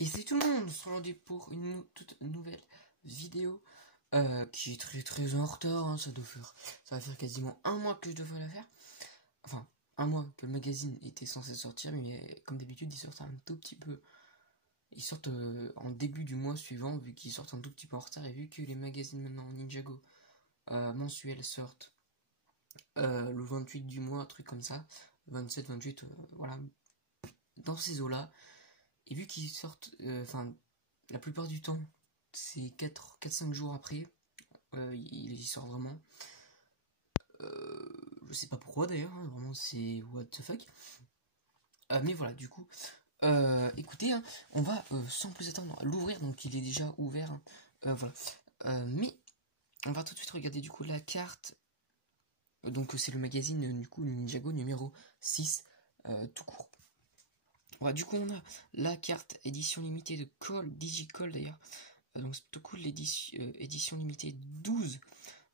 Et c'est tout le monde, on se rendait pour une toute nouvelle vidéo qui est très en retard, hein, ça va faire quasiment un mois que je devrais la faire. Enfin, un mois que le magazine était censé sortir, mais comme d'habitude, ils sortent un tout petit peu. Ils sortent en début du mois suivant, vu qu'ils sortent un tout petit peu en retard, et vu que les magazines maintenant Ninjago mensuels sortent le 28 du mois, un truc comme ça, 27, 28, voilà, dans ces eaux-là. Et vu qu'ils sortent, la plupart du temps, c'est 4-5 jours après, ils sortent vraiment. Je sais pas pourquoi d'ailleurs, hein, vraiment c'est what the fuck. Mais voilà, du coup, écoutez, hein, on va sans plus attendre l'ouvrir, donc il est déjà ouvert. Hein, voilà. Mais on va tout de suite regarder du coup la carte. Donc c'est le magazine du coup Ninjago numéro 6, tout court. Voilà, du coup on a la carte édition limitée de Call, Digicall d'ailleurs. Donc c'est tout cool, l'édition édition limitée 12.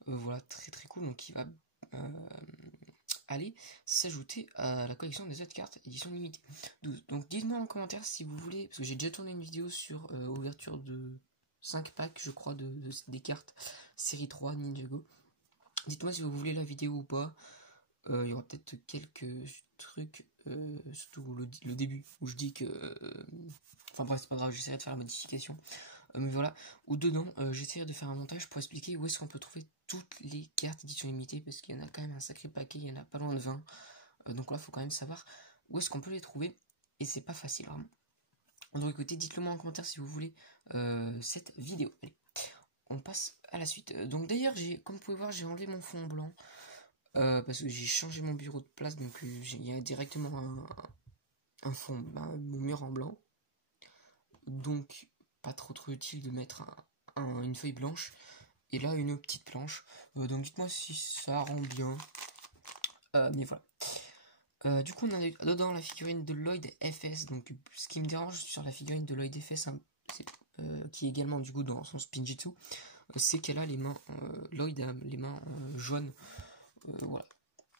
Voilà, très cool, donc il va aller s'ajouter à la collection des autres cartes édition limitée 12. Donc dites-moi en commentaire si vous voulez, parce que j'ai déjà tourné une vidéo sur ouverture de 5 packs je crois des cartes série 3 Ninjago. Dites-moi si vous voulez la vidéo ou pas. Il y aura peut-être quelques trucs, surtout le début, où je dis que... Enfin bref, c'est pas grave, j'essaierai de faire la modification. Mais voilà, ou dedans, j'essaierai de faire un montage pour expliquer où est-ce qu'on peut trouver toutes les cartes édition limitée, parce qu'il y en a quand même un sacré paquet, il y en a pas loin de 20. Donc là, il faut quand même savoir où est-ce qu'on peut les trouver, et c'est pas facile, vraiment. Donc écoutez, dites-le moi en commentaire si vous voulez cette vidéo. Allez, on passe à la suite. Donc d'ailleurs, comme vous pouvez voir, j'ai enlevé mon fond blanc. Parce que j'ai changé mon bureau de place, donc il y a directement un fond, mon mur en blanc. Donc, pas trop utile de mettre une feuille blanche. Et là, une petite planche. Donc, dites-moi si ça rend bien. Mais voilà. Du coup, on a dedans la figurine de Lloyd FS. Donc, ce qui me dérange sur la figurine de Lloyd FS, qui est également du coup dans son Spinjitzu, c'est qu'elle a les mains, Lloyd a les mains jaunes. Voilà.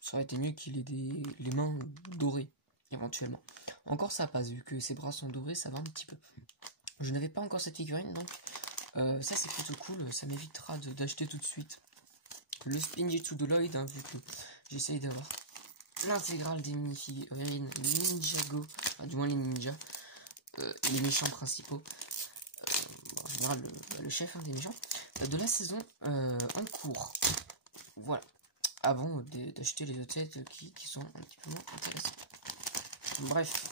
Ça aurait été mieux qu'il ait les mains dorées, éventuellement. Encore ça passe, vu que ses bras sont dorés, ça va un petit peu. Je n'avais pas encore cette figurine, donc ça c'est plutôt cool. Ça m'évitera d'acheter tout de suite le Spinjitzu de Lloyd, hein, vu que j'essaye d'avoir l'intégrale des mini-figurines Ninjago, du moins les ninjas, et les méchants principaux. En général, le chef, hein, des méchants, de la saison en cours. Voilà. Avant d'acheter les autres sets qui sont un petit peu moins intéressants. Bref,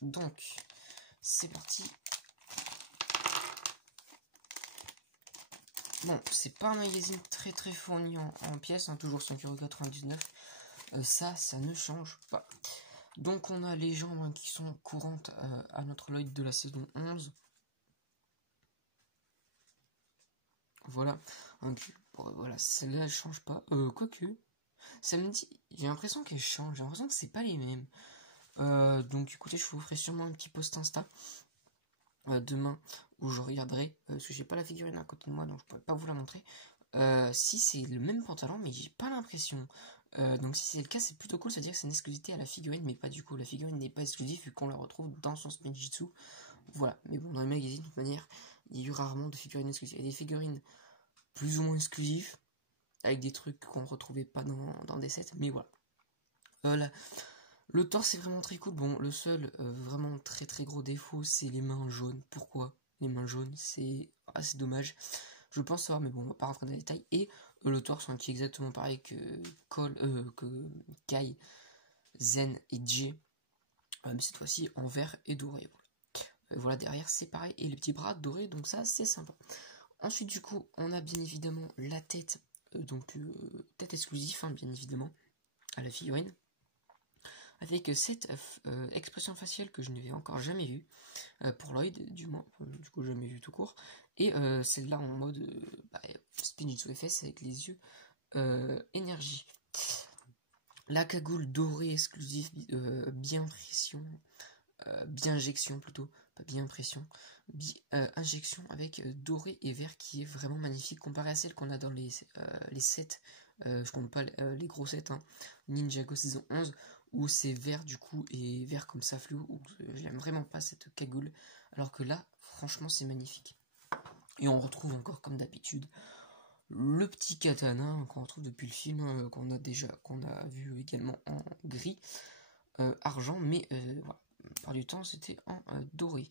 donc c'est parti. Bon, c'est pas un magazine très fourni en pièces, hein, toujours 5,99 €. Ça ne change pas. Donc on a les jambes, hein, qui sont courantes à notre Lloyd de la saison 11. Voilà. Voilà, celle-là elle change pas. Quoique, samedi, j'ai l'impression qu'elle change. J'ai l'impression que c'est pas les mêmes. Donc écoutez, je vous ferai sûrement un petit post Insta demain où je regarderai, parce que j'ai pas la figurine à côté de moi, donc je pourrais pas vous la montrer. Si c'est le même pantalon, mais j'ai pas l'impression. Donc si c'est le cas, c'est plutôt cool, c'est-à-dire que c'est une exclusivité à la figurine, mais pas du coup. La figurine n'est pas exclusive vu qu'on la retrouve dans son Spinjitzu. Voilà, mais bon, dans les magazines, de toute manière, il y a eu rarement de figurines exclusives. Il y a des figurines plus ou moins exclusives, avec des trucs qu'on ne retrouvait pas dans des sets, mais voilà. Le torse est vraiment très cool. Bon, le seul vraiment très gros défaut, c'est les mains jaunes. Pourquoi les mains jaunes? C'est assez dommage. Je pense savoir, mais bon, on va pas rentrer dans les détails. Et le torse, hein, qui est exactement pareil que Kai, Zen et J, mais cette fois-ci en vert et doré. Voilà, derrière c'est pareil, et les petits bras dorés, donc ça c'est sympa. Ensuite, du coup, on a bien évidemment la tête, tête exclusive, hein, bien évidemment, à la figurine, avec cette expression faciale que je n'avais encore jamais vue, pour Lloyd, du moins, du coup jamais vue tout court, et celle-là en mode Spinjitzu FS avec les yeux énergie. La cagoule dorée exclusive, bien pression, bien injection plutôt, pas bien impression, injection avec doré et vert qui est vraiment magnifique comparé à celle qu'on a dans les sets, je compte pas les gros sets, hein, Ninjago saison 11, où c'est vert du coup, et vert comme ça flou, où j'aime vraiment pas cette cagoule, alors que là, franchement, c'est magnifique. Et on retrouve encore, comme d'habitude, le petit katana qu'on retrouve depuis le film, qu'on a vu également en gris, argent, mais voilà, par du temps c'était en doré.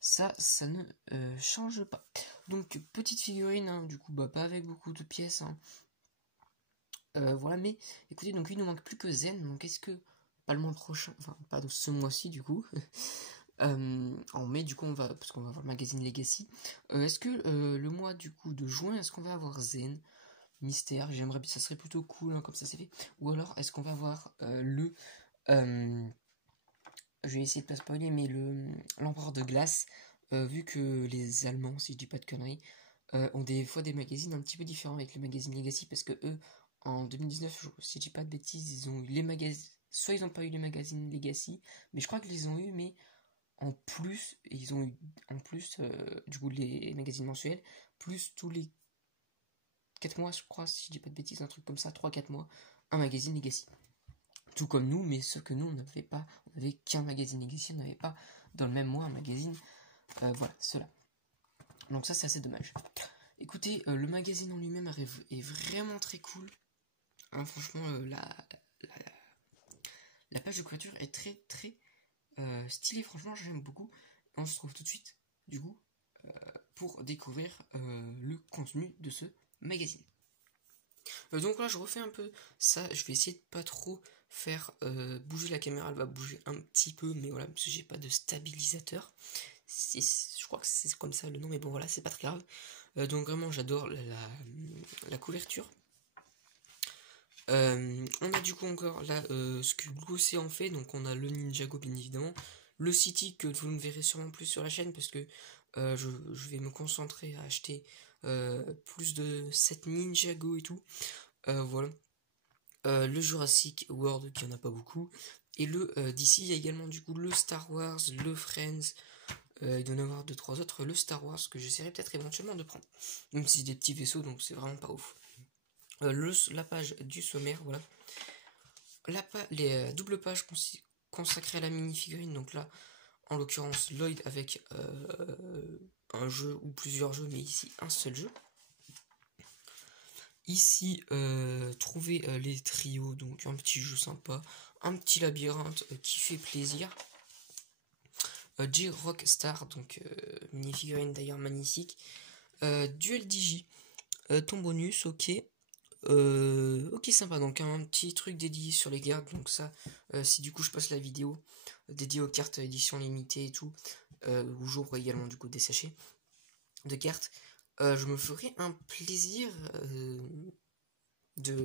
Ça ne change pas. Donc petite figurine, hein, du coup, pas avec beaucoup de pièces, hein. Voilà, mais écoutez, donc il nous manque plus que Zen, donc est-ce que, pas le mois prochain, enfin pas ce mois-ci du coup, en mai du coup parce qu'on va avoir le magazine Legacy, est-ce que le mois du coup de juin, est-ce qu'on va avoir Zen, Mystère, j'aimerais bien, ça serait plutôt cool, hein, comme ça c'est fait, ou alors est-ce qu'on va avoir je vais essayer de pas spoiler, mais l'Empereur de Glace, vu que les Allemands, si je dis pas de conneries, ont des fois des magazines un petit peu différents avec les magazines Legacy, parce que eux, en 2019, si je dis pas de bêtises, ils ont eu les magazines, soit ils n'ont pas eu les magazines Legacy, mais je crois qu'ils les ont eu, mais en plus, ils ont eu en plus, du coup, les magazines mensuels, plus tous les 4 mois, je crois, si je dis pas de bêtises, un truc comme ça, 3-4 mois, un magazine Legacy. Tout comme nous, mais ce que nous, on n'avait qu'un magazine Legacy, on n'avait pas dans le même mois un magazine, voilà, cela. Donc ça, c'est assez dommage. Écoutez, le magazine en lui-même est vraiment très cool. Hein, franchement, la page de couverture est très très stylée. Franchement, j'aime beaucoup. On se trouve tout de suite, du coup, pour découvrir le contenu de ce magazine. Donc là, je refais un peu ça. Je vais essayer de pas trop faire bouger la caméra. Elle va bouger un petit peu, mais voilà, parce que j'ai pas de stabilisateur. Je crois que c'est comme ça le nom, mais bon voilà, c'est pas très grave. Donc vraiment, j'adore la couverture. On a du coup encore là ce que Blue Ocean en fait. Donc on a le Ninjago bien évidemment, le City que vous ne verrez sûrement plus sur la chaîne parce que je vais me concentrer à acheter plus de 7 Ninjago et tout. Voilà. Le Jurassic World qui en a pas beaucoup. Et le d'ici il y a également du coup le Star Wars, le Friends. Il doit y en avoir 2-3 autres. Le Star Wars que j'essaierai peut-être éventuellement de prendre. Même si c'est des petits vaisseaux donc c'est vraiment pas ouf. La page du sommaire, voilà. Les doubles pages consacrées à la mini-figurine, donc là, en l'occurrence, Lloyd avec un jeu ou plusieurs jeux, mais ici, un seul jeu. Ici, trouver les trios, donc un petit jeu sympa, un petit labyrinthe qui fait plaisir. J-Rockstar, donc mini-figurine d'ailleurs magnifique. Duel Digi, ton bonus, ok. Ok, sympa, donc un petit truc dédié sur les cartes, donc ça, si du coup je passe la vidéo dédiée aux cartes édition limitée et tout, où j'ouvre également du coup des sachets de cartes, je me ferai un plaisir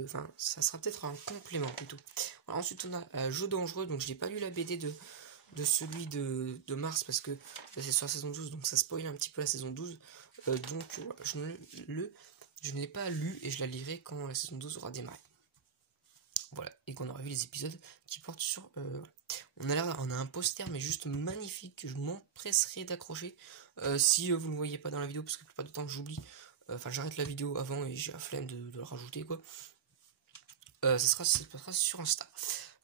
enfin, ça sera peut-être un complément plutôt. Voilà, ensuite on a Jeu dangereux, donc je n'ai pas lu la BD de celui de mars parce que c'est sur la saison 12, donc ça spoil un petit peu la saison 12, donc je ne l'ai pas lu et je la lirai quand la saison 12 aura démarré. Voilà, et qu'on aura vu les épisodes qui portent sur... on a un poster mais juste magnifique que je m'empresserai d'accrocher si vous ne le voyez pas dans la vidéo, parce que la plupart du temps j'oublie, enfin j'arrête la vidéo avant et j'ai la flemme de le rajouter quoi. Ça sera sur Insta.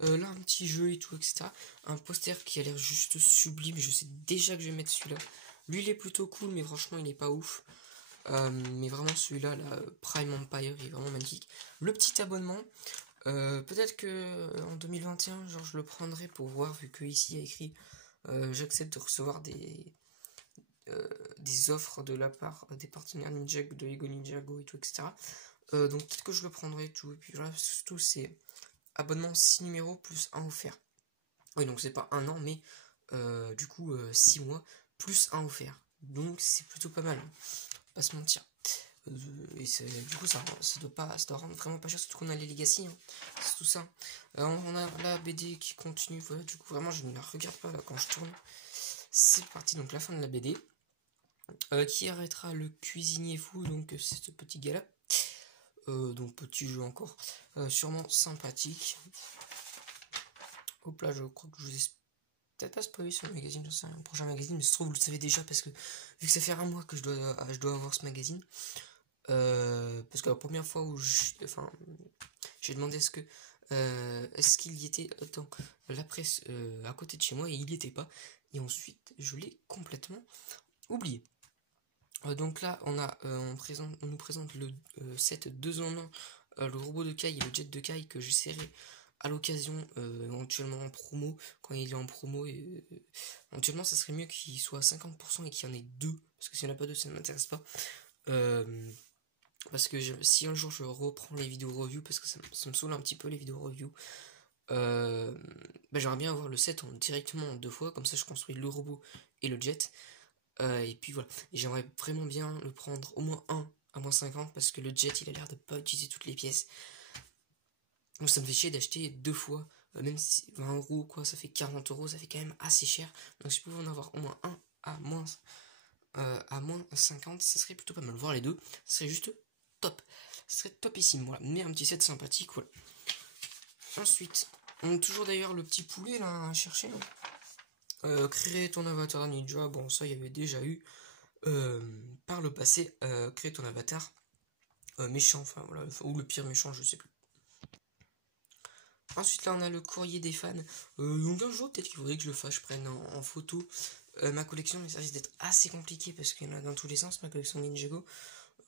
Là un petit jeu et tout, etc. Un poster qui a l'air juste sublime, je sais déjà que je vais mettre celui-là. Lui il est plutôt cool mais franchement il est pas ouf. Mais vraiment celui-là, Prime Empire, il est vraiment magnifique. Le petit abonnement, peut-être que en 2021, genre je le prendrai pour voir, vu que ici il y a écrit j'accepte de recevoir des offres de la part des partenaires Ninjago, de Lego Ninjago et tout, etc. Donc peut-être que je le prendrai tout. Et puis voilà, surtout c'est abonnement 6 numéros plus 1 offert. Oui, donc c'est pas un an, mais du coup 6 mois plus 1 offert. Donc c'est plutôt pas mal, pas se mentir. Et du coup ça doit rendre vraiment pas cher, surtout qu'on a les Legacy, hein. C'est tout ça. On a la BD qui continue, voilà, du coup vraiment je ne la regarde pas là, quand je tourne. C'est parti, donc la fin de la BD. Qui arrêtera le cuisinier fou, donc c'est ce petit gars là. Donc petit jeu encore, sûrement sympathique. Hop là, je crois que je vous ai peut-être pas spoilé sur le magazine, c'est un prochain magazine, mais se trouve vous le savez déjà parce que vu que ça fait un mois que je dois avoir ce magazine. Parce que la première fois où j'ai demandé à ce que Est-ce qu'il y était dans la presse à côté de chez moi, et il n'y était pas. Et ensuite, je l'ai complètement oublié. Donc là, on nous présente le set 2 en 1, le robot de Kai et le jet de Kai que j'essaierai à l'occasion, éventuellement en promo, quand il est en promo. Et éventuellement, ça serait mieux qu'il soit à 50% et qu'il y en ait 2, parce que s'il n'y en a pas 2, ça ne m'intéresse pas. Parce que si un jour je reprends les vidéos review, parce que ça me saoule un petit peu les vidéos review, j'aimerais bien avoir le set directement en 2 fois, comme ça je construis le robot et le jet. Et puis voilà, et j'aimerais vraiment bien le prendre au moins 1 à moins 50, parce que le jet il a l'air de pas utiliser toutes les pièces. Donc ça me fait chier d'acheter 2 fois, même si 20 euros quoi, ça fait 40 euros, ça fait quand même assez cher. Donc si je pouvais en avoir au moins 1 à moins 50, ça serait plutôt pas mal. Voir les deux, ça serait juste top. Ça serait topissime, voilà. Mais un petit set sympathique, voilà. Ensuite, on a toujours d'ailleurs le petit poulet là à chercher. Créer ton avatar ninja, bon ça il y avait déjà eu par le passé. Créer ton avatar méchant, enfin voilà, ou le pire méchant, je sais plus. Ensuite là on a le courrier des fans. Donc un jour peut-être qu'il faudrait que je le fasse, je prenne en photo ma collection, mais ça risque d'être assez compliqué parce qu'il y en a dans tous les sens, ma collection Ninjago.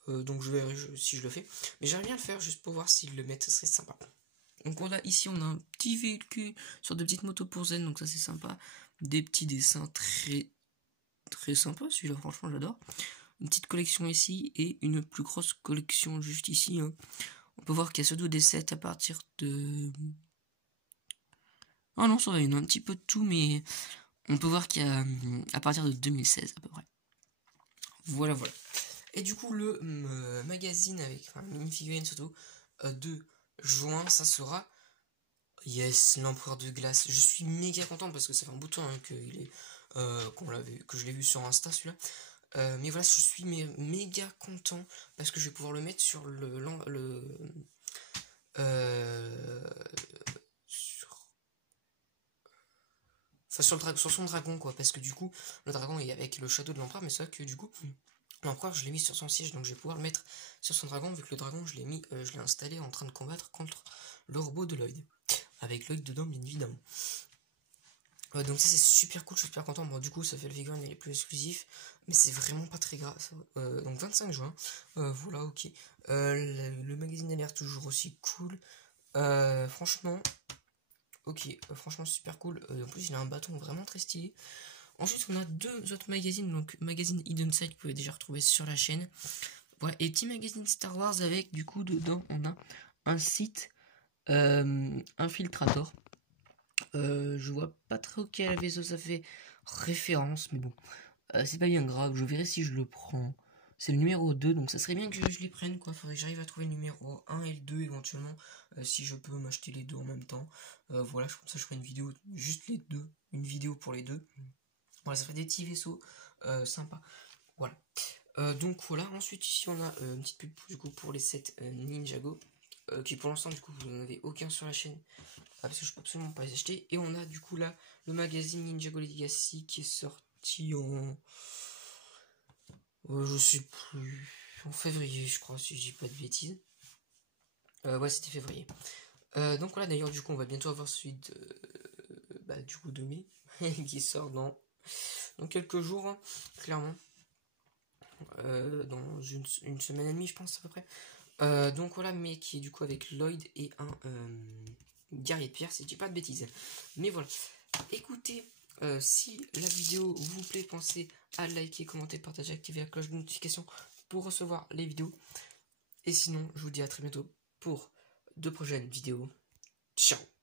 Donc je verrai si je le fais. Mais j'aimerais bien le faire juste pour voir s'ils le mettent, ça serait sympa. Donc voilà, ici on a un petit véhicule sur de petites motos pour Zen, donc ça c'est sympa. Des petits dessins très très sympas, celui-là franchement j'adore. Une petite collection ici et une plus grosse collection juste ici. Hein. On peut voir qu'il y a surtout des sets à partir de... Ah non, ça va, il y en a un petit peu de tout, mais on peut voir qu'il y a à partir de 2016 à peu près. Voilà, voilà. Et du coup, le magazine avec, enfin, mini-figurine surtout, de juin, ça sera... Yes, l'empereur de glace. Je suis méga content parce que ça fait un bout de temps hein, que je l'ai vu sur Insta celui-là. Mais voilà, je suis méga content parce que je vais pouvoir le mettre sur sur son dragon quoi, parce que du coup le dragon est avec le château de l'empereur, mais c'est vrai que du coup l'empereur je l'ai mis sur son siège, donc je vais pouvoir le mettre sur son dragon vu que le dragon je l'ai installé en train de combattre contre le robot de Lloyd, avec Lloyd dedans bien évidemment. Donc ça c'est super cool, je suis super content. Bon du coup ça fait le figurine il est plus exclusif, mais c'est vraiment pas très grave. Donc 25 juin, voilà ok. Le magazine a l'air toujours aussi cool. Franchement, ok, franchement super cool. En plus il a un bâton vraiment très stylé. Ensuite on a 2 autres magazines, donc magazine Hidden Side que vous pouvez déjà retrouver sur la chaîne. Voilà, et petit magazine Star Wars avec du coup dedans on a un site Infiltrator. Je vois pas trop quel vaisseau ça fait référence, mais bon, c'est pas bien grave, je verrai si je le prends. C'est le numéro 2, donc ça serait bien que je les prenne, quoi. Faudrait que j'arrive à trouver le numéro 1 et le 2 éventuellement, si je peux m'acheter les deux en même temps. Voilà, comme ça je ferai une vidéo, juste les deux, une vidéo pour les deux. Voilà, ça fait des petits vaisseaux sympas. Voilà. Donc voilà, ensuite ici on a une petite pub du coup pour les sets Ninjago, qui pour l'instant du coup vous n'en avez aucun sur la chaîne. Parce que je peux absolument pas les acheter. Et on a du coup là le magazine Ninjago Legacy qui est sorti en... je sais plus... En février je crois, si je dis pas de bêtises. Ouais c'était février. Donc voilà, d'ailleurs du coup on va bientôt avoir celui de... du coup de mai. qui sort dans quelques jours, hein, clairement. Dans une semaine et demie je pense à peu près. Donc voilà, mais qui est du coup avec Lloyd et un... guerrier de pierre, si je dis pas de bêtises. Mais voilà. Écoutez, si la vidéo vous plaît, pensez à liker, commenter, partager, activer la cloche de notification pour recevoir les vidéos. Et sinon, je vous dis à très bientôt pour de prochaines vidéos. Ciao!